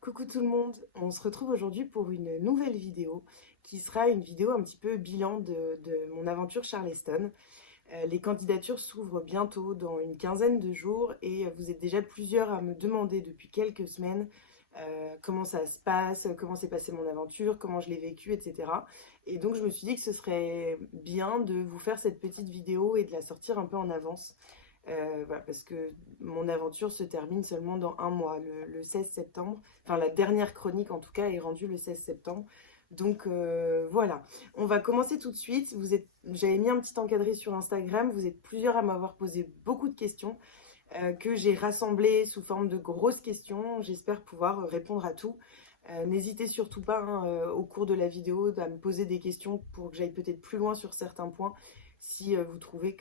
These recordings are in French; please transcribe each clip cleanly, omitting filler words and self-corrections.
Coucou tout le monde, on se retrouve aujourd'hui pour une nouvelle vidéo qui sera une vidéo un petit peu bilan de mon aventure Charleston. Les candidatures s'ouvrent bientôt dans une quinzaine de jours et vous êtes déjà plusieurs à me demander depuis quelques semaines comment ça se passe, comment s'est passée mon aventure, comment je l'ai vécue, etc. Et donc je me suis dit que ce serait bien de vous faire cette petite vidéo et de la sortir un peu en avance. Voilà, parce que mon aventure se termine seulement dans un mois, le 16 septembre. Enfin, la dernière chronique, en tout cas, est rendue le 16 septembre. Donc voilà, on va commencer tout de suite. J'avais mis un petit encadré sur Instagram. Vous êtes plusieurs à m'avoir posé beaucoup de questions que j'ai rassemblées sous forme de grosses questions. J'espère pouvoir répondre à tout. N'hésitez surtout pas hein, au cours de la vidéo à me poser des questions pour que j'aille peut-être plus loin sur certains points si vous trouvez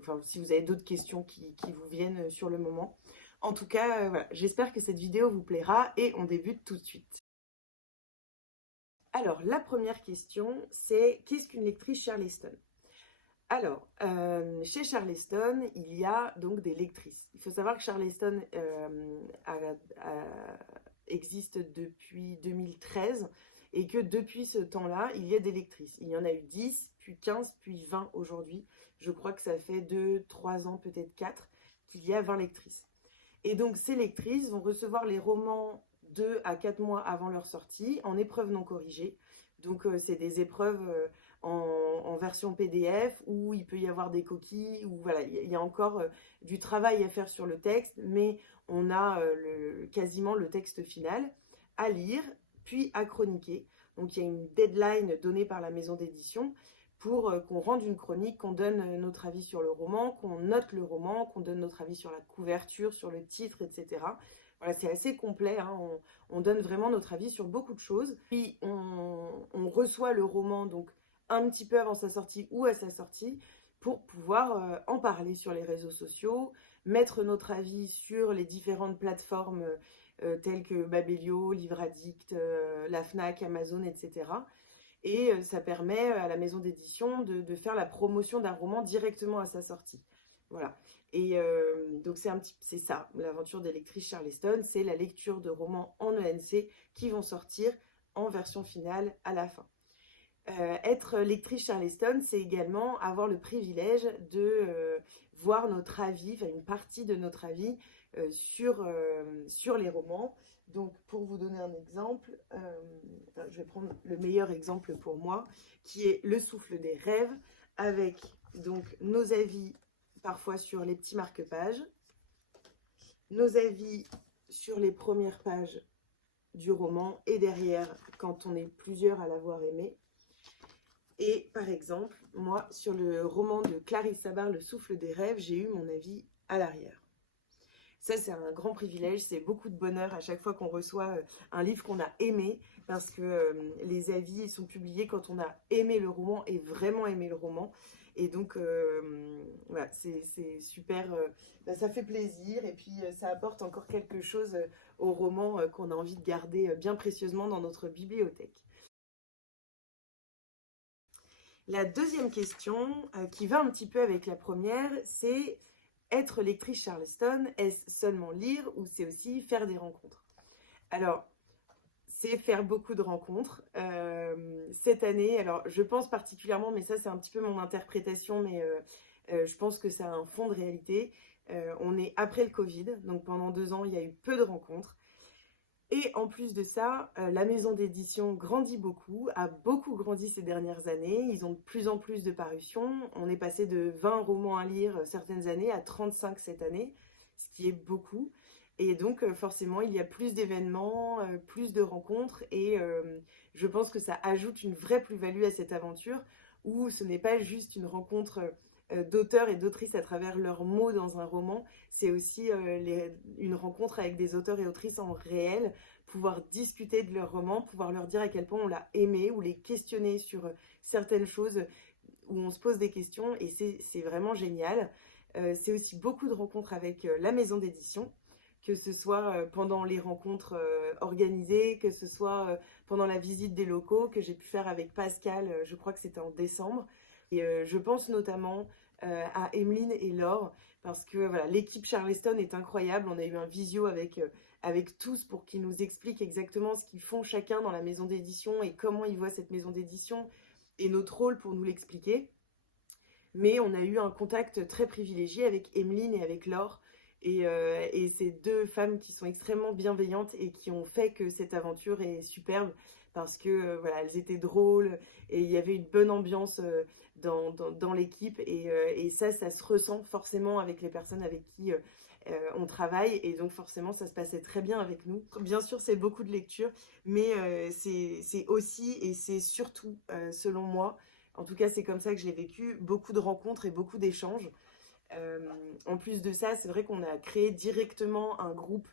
enfin, si vous avez d'autres questions qui vous viennent sur le moment. En tout cas, voilà, j'espère que cette vidéo vous plaira et on débute tout de suite. Alors, la première question, c'est qu'est-ce qu'une lectrice Charleston? Alors, chez Charleston, il y a donc des lectrices. Il faut savoir que Charleston existe depuis 2013 et que depuis ce temps-là, il y a des lectrices. Il y en a eu 10, puis 15, puis 20 aujourd'hui. Je crois que ça fait 2, 3 ans, peut-être 4, qu'il y a 20 lectrices. Et donc, ces lectrices vont recevoir les romans 2 à 4 mois avant leur sortie en épreuves non corrigées. Donc, c'est des épreuves en version PDF où il peut y avoir des coquilles, où voilà, il y a encore du travail à faire sur le texte, mais on a quasiment le texte final à lire, puis à chroniquer. Donc, il y a une deadline donnée par la maison d'édition pour qu'on rende une chronique, qu'on donne notre avis sur le roman, qu'on note le roman, qu'on donne notre avis sur la couverture, sur le titre, etc. Voilà, c'est assez complet, hein, on donne vraiment notre avis sur beaucoup de choses. Puis on reçoit le roman donc un petit peu avant sa sortie ou à sa sortie pour pouvoir en parler sur les réseaux sociaux, mettre notre avis sur les différentes plateformes telles que Babelio, Livre Addict, la Fnac, Amazon, etc. Et ça permet à la maison d'édition de faire la promotion d'un roman directement à sa sortie. Voilà. Et donc c'est ça, l'aventure des lectrices Charleston, c'est la lecture de romans en ENC qui vont sortir en version finale à la fin. Être lectrice Charleston, c'est également avoir le privilège de voir notre avis, enfin une partie de notre avis sur les romans. Donc pour vous donner un exemple, je vais prendre le meilleur exemple pour moi, qui est Le Souffle des rêves, avec donc nos avis parfois sur les petits marque-pages, nos avis sur les premières pages du roman et derrière quand on est plusieurs à l'avoir aimé. Et par exemple, moi, sur le roman de Clarisse Sabar, Le Souffle des rêves, j'ai eu mon avis à l'arrière. Ça, c'est un grand privilège, c'est beaucoup de bonheur à chaque fois qu'on reçoit un livre qu'on a aimé, parce que les avis sont publiés quand on a aimé le roman et vraiment aimé le roman. Et donc, voilà, c'est super, ça fait plaisir et puis ça apporte encore quelque chose au roman qu'on a envie de garder bien précieusement dans notre bibliothèque. La deuxième question, qui va un petit peu avec la première, c'est être lectrice Charleston, est-ce seulement lire ou c'est aussi faire des rencontres? Alors, c'est faire beaucoup de rencontres. Cette année, alors je pense particulièrement, mais ça c'est un petit peu mon interprétation, mais je pense que ça a un fond de réalité. On est après le Covid, donc pendant 2 ans, il y a eu peu de rencontres. Et en plus de ça, la maison d'édition grandit beaucoup, a beaucoup grandi ces dernières années. Ils ont de plus en plus de parutions. On est passé de 20 romans à lire certaines années à 35 cette année, ce qui est beaucoup. Et donc forcément, il y a plus d'événements, plus de rencontres. Et je pense que ça ajoute une vraie plus-value à cette aventure, où ce n'est pas juste une rencontre d'auteurs et d'autrices à travers leurs mots dans un roman, c'est aussi une rencontre avec des auteurs et autrices en réel, pouvoir discuter de leur roman, pouvoir leur dire à quel point on l'a aimé ou les questionner sur certaines choses où on se pose des questions et c'est vraiment génial. C'est aussi beaucoup de rencontres avec la maison d'édition, que ce soit pendant les rencontres organisées, que ce soit pendant la visite des locaux que j'ai pu faire avec Pascal, je crois que c'était en décembre. Et je pense notamment à Emeline et Laure, parce que voilà, l'équipe Charleston est incroyable. On a eu un visio avec tous pour qu'ils nous expliquent exactement ce qu'ils font chacun dans la maison d'édition et comment ils voient cette maison d'édition et notre rôle pour nous l'expliquer. Mais on a eu un contact très privilégié avec Emeline et avec Laure. Et ces deux femmes qui sont extrêmement bienveillantes et qui ont fait que cette aventure est superbe parce que voilà, elles étaient drôles et il y avait une bonne ambiance dans l'équipe et ça se ressent forcément avec les personnes avec qui on travaille et donc forcément ça se passait très bien avec nous. Bien sûr c'est beaucoup de lecture mais c'est aussi et c'est surtout selon moi, en tout cas c'est comme ça que je l'ai vécu, beaucoup de rencontres et beaucoup d'échanges. En plus de ça, c'est vrai qu'on a créé directement un groupe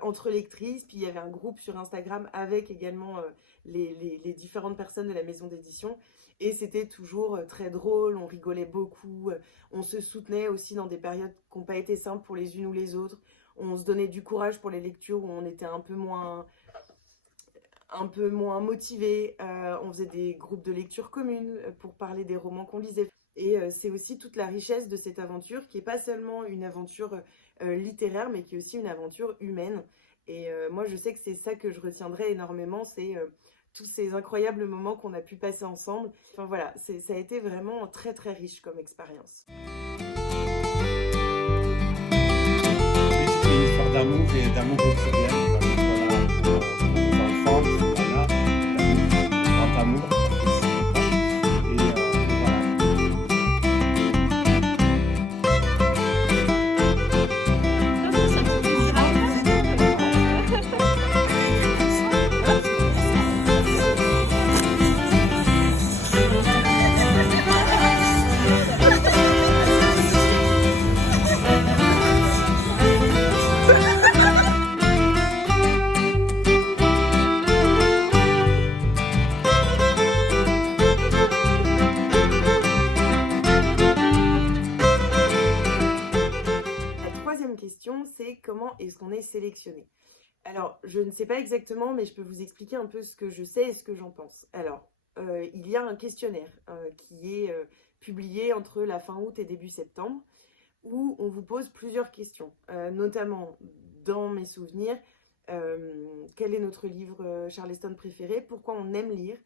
entre lectrices, puis il y avait un groupe sur Instagram avec également les différentes personnes de la maison d'édition. Et c'était toujours très drôle, on rigolait beaucoup, on se soutenait aussi dans des périodes qui n'ont pas été simples pour les unes ou les autres. On se donnait du courage pour les lectures où on était un peu moins motivés. On faisait des groupes de lecture communes pour parler des romans qu'on lisait. Et c'est aussi toute la richesse de cette aventure, qui n'est pas seulement une aventure littéraire, mais qui est aussi une aventure humaine. Et moi, je sais que c'est ça que je retiendrai énormément, c'est tous ces incroyables moments qu'on a pu passer ensemble. Enfin voilà, ça a été vraiment très très riche comme expérience. C'est une histoire d'amour et d'amour quotidien. Voilà, pour les enfants, voilà, d'amour, grand amour. Et voilà. La troisième question, c'est comment est-ce qu'on est sélectionné? Alors, je ne sais pas exactement, mais je peux vous expliquer un peu ce que je sais et ce que j'en pense. Alors, il y a un questionnaire qui est publié entre la fin août et début septembre, où on vous pose plusieurs questions, notamment dans mes souvenirs, quel est notre livre Charleston préféré, pourquoi on aime lire,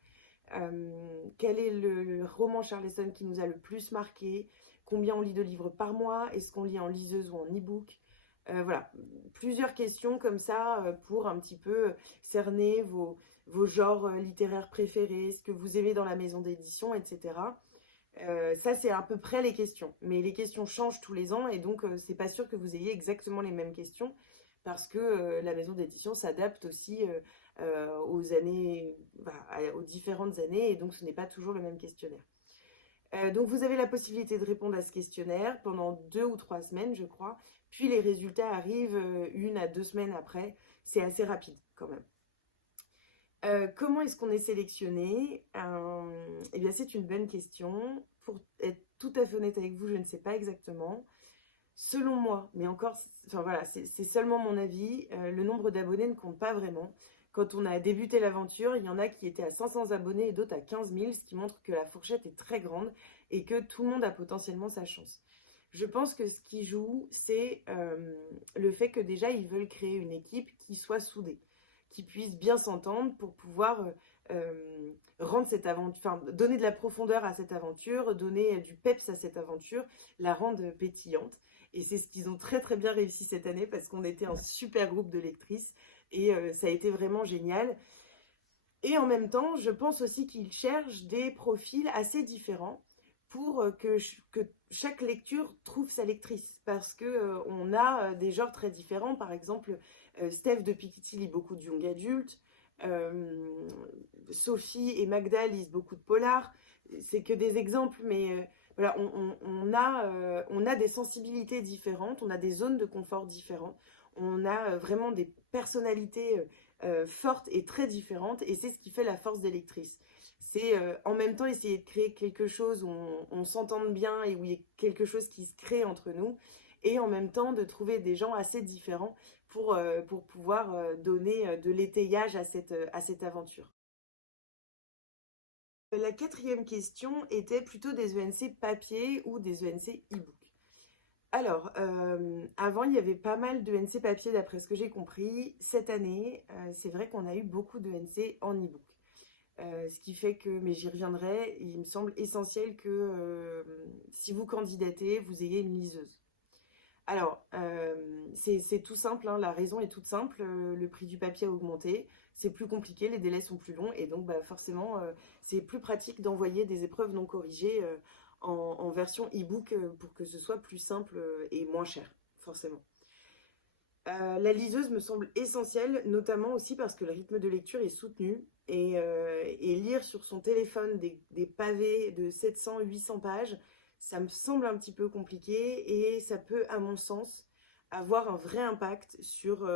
quel est le roman Charleston qui nous a le plus marqué, combien on lit de livres par mois, est-ce qu'on lit en liseuse ou en e-book. Voilà, plusieurs questions comme ça pour un petit peu cerner vos genres littéraires préférés, ce que vous aimez dans la maison d'édition, etc. Ça, c'est à peu près les questions. Mais les questions changent tous les ans et donc c'est pas sûr que vous ayez exactement les mêmes questions parce que la maison d'édition s'adapte aussi aux années, aux différentes années et donc ce n'est pas toujours le même questionnaire. Donc vous avez la possibilité de répondre à ce questionnaire pendant 2 ou 3 semaines, je crois. Puis les résultats arrivent 1 à 2 semaines après. C'est assez rapide quand même. Comment est-ce qu'on est sélectionné? Eh bien, c'est une bonne question. Pour être tout à fait honnête avec vous, je ne sais pas exactement. Selon moi, mais encore, enfin voilà, c'est seulement mon avis, le nombre d'abonnés ne compte pas vraiment. Quand on a débuté l'aventure, il y en a qui étaient à 500 abonnés et d'autres à 15 000, ce qui montre que la fourchette est très grande et que tout le monde a potentiellement sa chance. Je pense que ce qui joue, c'est le fait que déjà, ils veulent créer une équipe qui soit soudée, qui puisse bien s'entendre pour pouvoir rendre cette aventure, enfin, donner de la profondeur à cette aventure, donner du peps à cette aventure, la rendre pétillante. Et c'est ce qu'ils ont très très bien réussi cette année parce qu'on était un super groupe de lectrices et ça a été vraiment génial. Et en même temps, je pense aussi qu'ils cherchent des profils assez différents pour que chaque lecture trouve sa lectrice. Parce qu'on a des genres très différents. Par exemple, Steph de Piketty lit beaucoup de young adulte. Sophie et Magda lisent beaucoup de polar. C'est que des exemples, mais voilà, on a des sensibilités différentes, on a des zones de confort différentes, on a vraiment des personnalités fortes et très différentes, et c'est ce qui fait la force des lectrices. C'est en même temps essayer de créer quelque chose où on s'entende bien et où il y a quelque chose qui se crée entre nous, et en même temps de trouver des gens assez différents pour pouvoir donner de l'étayage à cette aventure. La quatrième question était plutôt des ENC papier ou des ENC e-book. Alors, avant, il y avait pas mal d'ENC papier d'après ce que j'ai compris. Cette année, c'est vrai qu'on a eu beaucoup d'ENC en e-book. Ce qui fait que, mais j'y reviendrai, il me semble essentiel que si vous candidatez, vous ayez une liseuse. Alors, c'est tout simple, hein, la raison est toute simple, le prix du papier a augmenté, c'est plus compliqué, les délais sont plus longs et donc bah, forcément c'est plus pratique d'envoyer des épreuves non corrigées en version e-book pour que ce soit plus simple et moins cher, forcément. La liseuse me semble essentielle, notamment aussi parce que le rythme de lecture est soutenu et lire sur son téléphone des pavés de 700-800 pages, ça me semble un petit peu compliqué et ça peut, à mon sens, avoir un vrai impact sur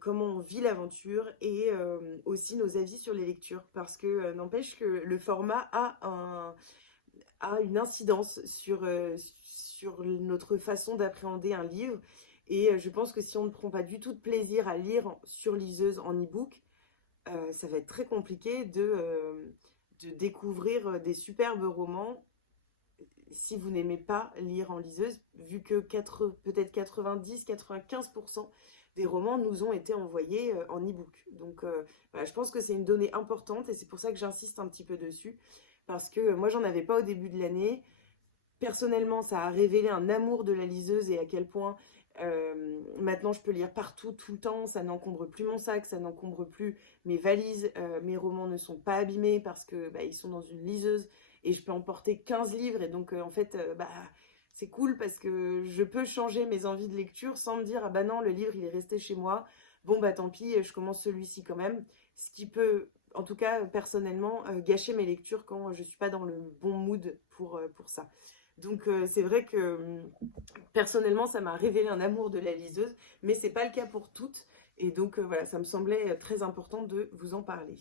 comment on vit l'aventure et aussi nos avis sur les lectures. Parce que n'empêche que le format a une incidence sur notre façon d'appréhender un livre. Et je pense que si on ne prend pas du tout de plaisir à lire sur liseuse en e-book, ça va être très compliqué de découvrir des superbes romans si vous n'aimez pas lire en liseuse, vu que peut-être 90-95% des romans nous ont été envoyés en e-book. Donc voilà, je pense que c'est une donnée importante et c'est pour ça que j'insiste un petit peu dessus, parce que moi j'en avais pas au début de l'année. Personnellement, ça a révélé un amour de la liseuse et à quel point maintenant je peux lire partout, tout le temps, ça n'encombre plus mon sac, ça n'encombre plus mes valises, mes romans ne sont pas abîmés parce que bah, ils sont dans une liseuse et je peux emporter 15 livres et donc en fait bah, c'est cool parce que je peux changer mes envies de lecture sans me dire ah bah non le livre il est resté chez moi, bon bah tant pis je commence celui-ci quand même, ce qui peut en tout cas personnellement gâcher mes lectures quand je suis pas dans le bon mood pour ça. Donc c'est vrai que personnellement ça m'a révélé un amour de la liseuse, mais c'est pas le cas pour toutes. Et donc voilà, ça me semblait très important de vous en parler.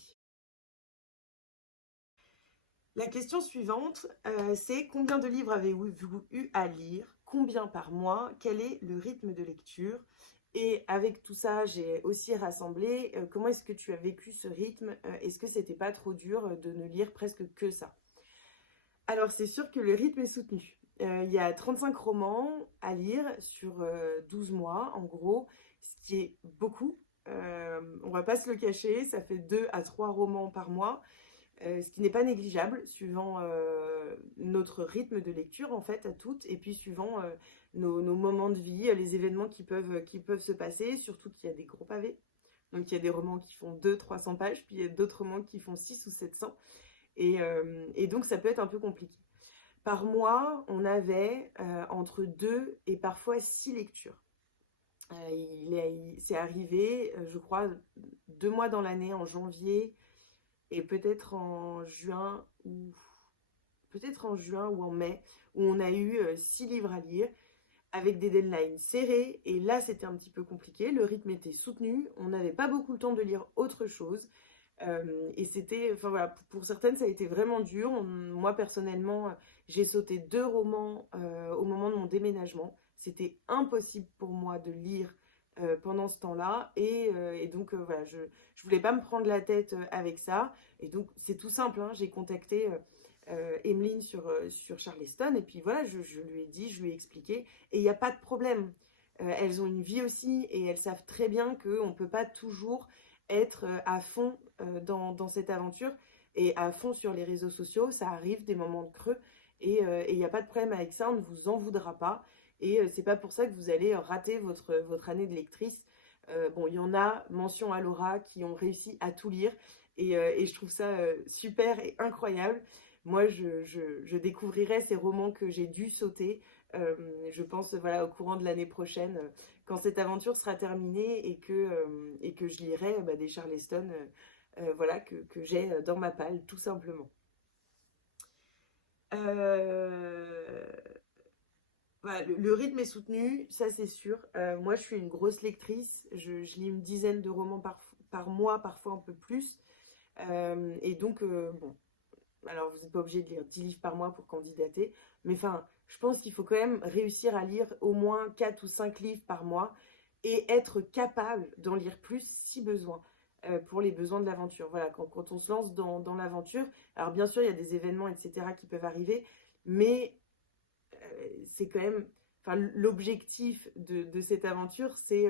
La question suivante, c'est combien de livres avez-vous eu à lire? Combien par mois? Quel est le rythme de lecture? Et avec tout ça, j'ai aussi rassemblé comment est-ce que tu as vécu ce rythme? Est-ce que c'était pas trop dur de ne lire presque que ça? Alors c'est sûr que le rythme est soutenu. Il y a 35 romans à lire sur 12 mois en gros, ce qui est beaucoup. On va pas se le cacher, ça fait 2 à 3 romans par mois, ce qui n'est pas négligeable suivant notre rythme de lecture en fait à toutes et puis suivant nos moments de vie, les événements qui peuvent se passer, surtout qu'il y a des gros pavés. Donc il y a des romans qui font 200-300 pages, puis il y a d'autres romans qui font 600 ou 700. Et donc ça peut être un peu compliqué. Par mois, on avait entre 2 et parfois 6 lectures. C'est arrivé, je crois, 2 mois dans l'année, en janvier et peut-être en juin ou en mai, où on a eu 6 livres à lire avec des deadlines serrées. Et là, c'était un petit peu compliqué. Le rythme était soutenu. On n'avait pas beaucoup le temps de lire autre chose. Et c'était, enfin voilà, pour certaines ça a été vraiment dur. Moi personnellement, j'ai sauté 2 romans au moment de mon déménagement. C'était impossible pour moi de lire pendant ce temps-là et donc voilà, je voulais pas me prendre la tête avec ça. Et donc c'est tout simple, hein, j'ai contacté Emeline sur Charleston et puis voilà, je lui ai dit, je lui ai expliqué et il n'y a pas de problème. Elles ont une vie aussi et elles savent très bien qu'on ne peut pas toujours être à fond dans cette aventure et à fond sur les réseaux sociaux. Ça arrive des moments de creux et il n'y a pas de problème avec ça, on ne vous en voudra pas et c'est pas pour ça que vous allez rater votre année de lectrice. Bon, il y en a, mention à Laura, qui ont réussi à tout lire et je trouve ça super et incroyable. Moi, je découvrirai ces romans que j'ai dû sauter, je pense, voilà, au courant de l'année prochaine, quand cette aventure sera terminée et que je lirai bah, des Charleston voilà, que j'ai dans ma palle, tout simplement. Voilà, le rythme est soutenu, ça c'est sûr. Moi, je suis une grosse lectrice. Je lis une dizaine de romans par mois, parfois un peu plus. Et donc, bon, alors vous n'êtes pas obligé de lire 10 livres par mois pour candidater. Mais enfin, je pense qu'il faut quand même réussir à lire au moins 4 ou 5 livres par mois et être capable d'en lire plus si besoin. pour les besoins de l'aventure. Voilà, quand on se lance dans l'aventure, alors bien sûr, il y a des événements, etc., qui peuvent arriver, mais c'est quand même, enfin, l'objectif de cette aventure, c'est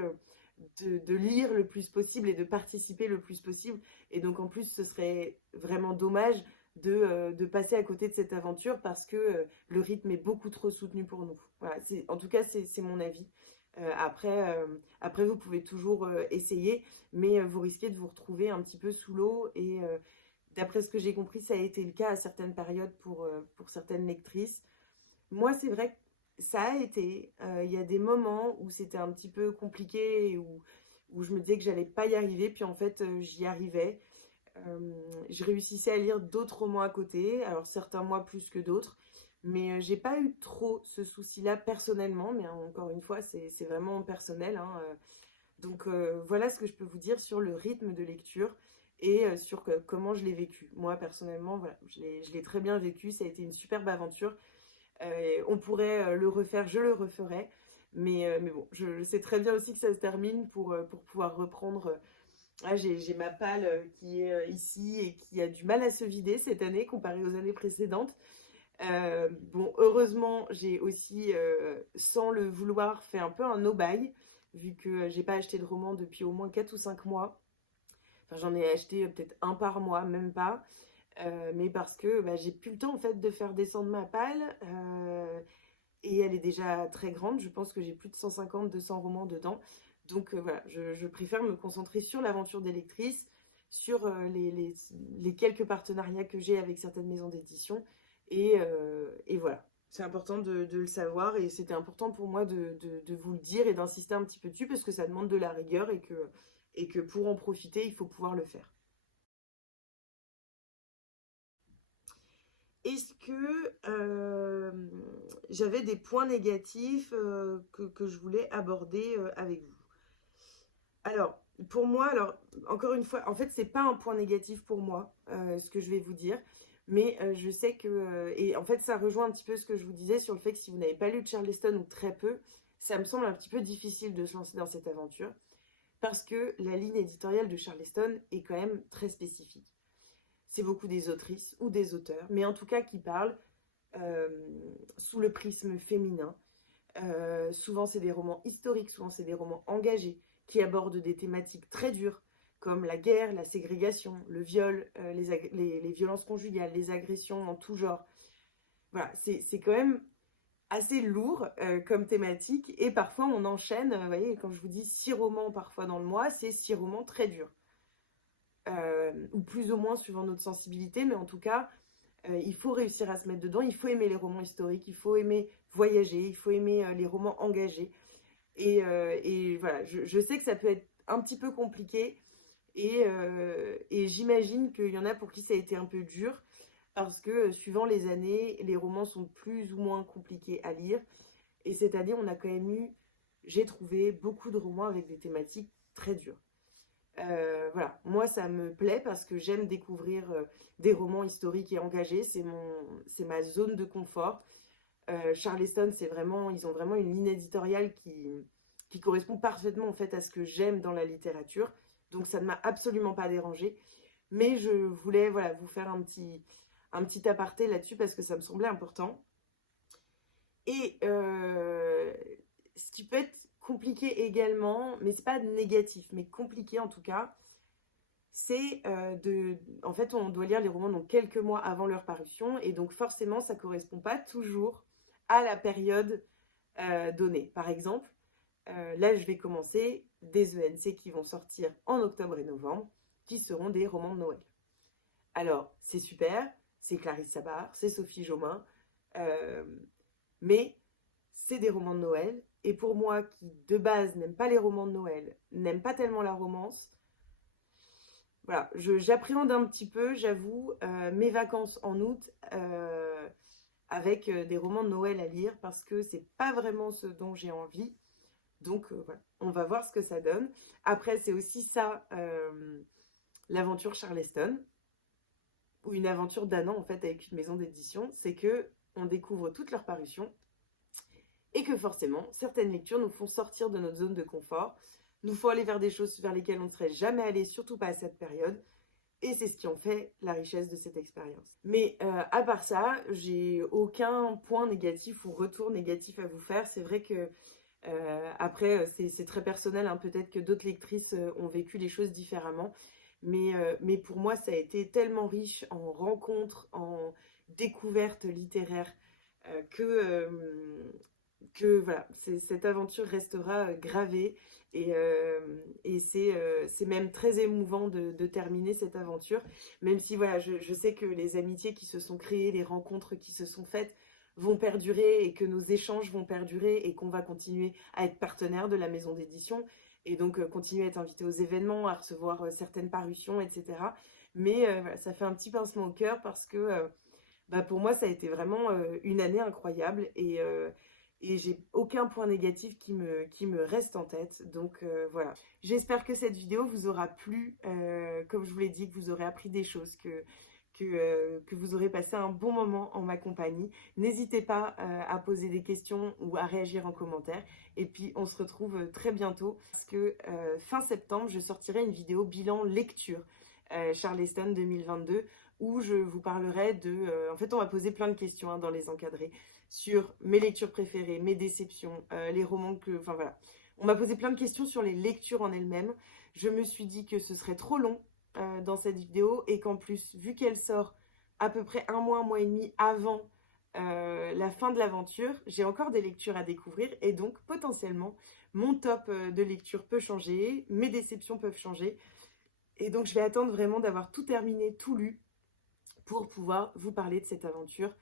de lire le plus possible et de participer le plus possible. Et donc, en plus, ce serait vraiment dommage de passer à côté de cette aventure parce que le rythme est beaucoup trop soutenu pour nous. Voilà, en tout cas, c'est mon avis. Après, vous pouvez toujours essayer, mais vous risquez de vous retrouver un petit peu sous l'eau. Et d'après ce que j'ai compris, ça a été le cas à certaines périodes pour certaines lectrices. Moi, c'est vrai que ça a été. Il y a des moments où c'était un petit peu compliqué, où je me disais que j'allais pas y arriver, puis en fait, j'y arrivais. Je réussissais à lire d'autres romans à côté, alors certains mois plus que d'autres, mais j'ai pas eu trop ce souci-là personnellement, mais encore une fois, c'est vraiment personnel, hein. Donc voilà ce que je peux vous dire sur le rythme de lecture et sur comment je l'ai vécu. Moi, personnellement, voilà, je l'ai très bien vécu, ça a été une superbe aventure. On pourrait le refaire, je le referais. Mais bon, je sais très bien aussi que ça se termine pour pouvoir reprendre. J'ai ma palle qui est ici et qui a du mal à se vider cette année comparée aux années précédentes. Bon, heureusement, j'ai aussi, sans le vouloir, fait un peu un no-buy, vu que j'ai pas acheté de roman depuis au moins 4 ou 5 mois. Enfin, j'en ai acheté peut-être un par mois, même pas. Mais parce que bah, j'ai plus le temps en fait de faire descendre ma palle. Et elle est déjà très grande. Je pense que j'ai plus de 150-200 romans dedans. Donc voilà, je préfère me concentrer sur l'aventure des lectrices, sur les quelques partenariats que j'ai avec certaines maisons d'édition. Et voilà, c'est important de le savoir et c'était important pour moi de vous le dire et d'insister un petit peu dessus parce que ça demande de la rigueur et que pour en profiter, il faut pouvoir le faire. Est-ce que j'avais des points négatifs que je voulais aborder avec vous? Alors, pour moi, alors, encore une fois, en fait, c'est pas un point négatif pour moi, ce que je vais vous dire, mais je sais que, et en fait, ça rejoint un petit peu ce que je vous disais sur le fait que si vous n'avez pas lu Charleston ou très peu, ça me semble un petit peu difficile de se lancer dans cette aventure, parce que la ligne éditoriale de Charleston est quand même très spécifique. C'est beaucoup des autrices ou des auteurs, mais en tout cas qui parlent euh, sous le prisme féminin. Souvent, c'est des romans historiques, souvent, c'est des romans engagés qui abordent des thématiques très dures comme la guerre, la ségrégation, le viol, les violences conjugales, les agressions en tout genre. Voilà, c'est quand même assez lourd comme thématique et parfois on enchaîne, vous voyez, quand je vous dis 6 romans parfois dans le mois, c'est 6 romans très durs. Ou plus ou moins suivant notre sensibilité, mais en tout cas, il faut réussir à se mettre dedans, il faut aimer les romans historiques, il faut aimer voyager, il faut aimer les romans engagés. Et voilà, je sais que ça peut être un petit peu compliqué et j'imagine qu'il y en a pour qui ça a été un peu dur parce que suivant les années, les romans sont plus ou moins compliqués à lire. Et cette année, on a quand même eu, j'ai trouvé, beaucoup de romans avec des thématiques très dures. Voilà, moi ça me plaît parce que j'aime découvrir des romans historiques et engagés, c'est ma zone de confort. Charleston, ils ont vraiment une ligne éditoriale qui correspond parfaitement en fait à ce que j'aime dans la littérature, donc ça ne m'a absolument pas dérangé. Mais je voulais voilà vous faire un petit aparté là-dessus parce que ça me semblait important. Et ce qui peut être compliqué également, mais c'est pas négatif, mais compliqué en tout cas, c'est en fait, on doit lire les romans donc quelques mois avant leur parution, et donc forcément, ça correspond pas toujours à la période donnée. Par exemple, là, je vais commencer des ENC qui vont sortir en octobre et novembre, qui seront des romans de Noël. Alors, c'est super, c'est Clarisse Sabar, c'est Sophie Jomain, mais c'est des romans de Noël. Et pour moi, qui de base n'aime pas les romans de Noël, n'aime pas tellement la romance, voilà, j'appréhende un petit peu, j'avoue, mes vacances en août avec des romans de Noël à lire parce que c'est pas vraiment ce dont j'ai envie. Donc voilà, on va voir ce que ça donne. Après, c'est aussi ça, l'aventure Charleston, ou une aventure d'un an en fait avec une maison d'édition, c'est que on découvre toutes leurs parutions et que forcément, certaines lectures nous font sortir de notre zone de confort. Nous faut aller vers des choses vers lesquelles on ne serait jamais allé, surtout pas à cette période. Et c'est ce qui en fait la richesse de cette expérience. Mais à part ça, j'ai aucun point négatif ou retour négatif à vous faire. C'est vrai que après, c'est très personnel, hein. Peut-être que d'autres lectrices ont vécu les choses différemment. Mais pour moi, ça a été tellement riche en rencontres, en découvertes littéraires, que voilà, cette aventure restera gravée. Et c'est même très émouvant de terminer cette aventure. Même si voilà, je sais que les amitiés qui se sont créées, les rencontres qui se sont faites vont perdurer et que nos échanges vont perdurer et qu'on va continuer à être partenaire de la maison d'édition et donc continuer à être invité aux événements, à recevoir certaines parutions, etc. Mais voilà, ça fait un petit pincement au cœur parce que bah, pour moi, ça a été vraiment une année incroyable et j'ai aucun point négatif qui me reste en tête. Donc voilà. J'espère que cette vidéo vous aura plu. Comme je vous l'ai dit, que vous aurez appris des choses, que vous aurez passé un bon moment en ma compagnie. N'hésitez pas à poser des questions ou à réagir en commentaire. Et puis on se retrouve très bientôt parce que fin septembre, je sortirai une vidéo bilan lecture Charleston 2022 où je vous parlerai de... en fait, on va poser plein de questions dans les encadrés sur mes lectures préférées, mes déceptions, les romans que... Enfin voilà. On m'a posé plein de questions sur les lectures en elles-mêmes. Je me suis dit que ce serait trop long dans cette vidéo et qu'en plus, vu qu'elle sort à peu près un mois et demi avant la fin de l'aventure, j'ai encore des lectures à découvrir et donc potentiellement mon top de lecture peut changer, mes déceptions peuvent changer et donc je vais attendre vraiment d'avoir tout terminé, tout lu pour pouvoir vous parler de cette aventure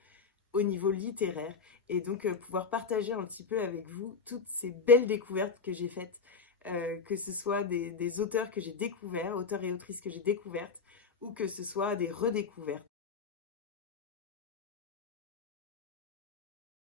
au niveau littéraire et donc pouvoir partager un petit peu avec vous toutes ces belles découvertes que j'ai faites, que ce soit des auteurs que j'ai découverts, auteurs et autrices que j'ai découvertes, ou que ce soit des redécouvertes.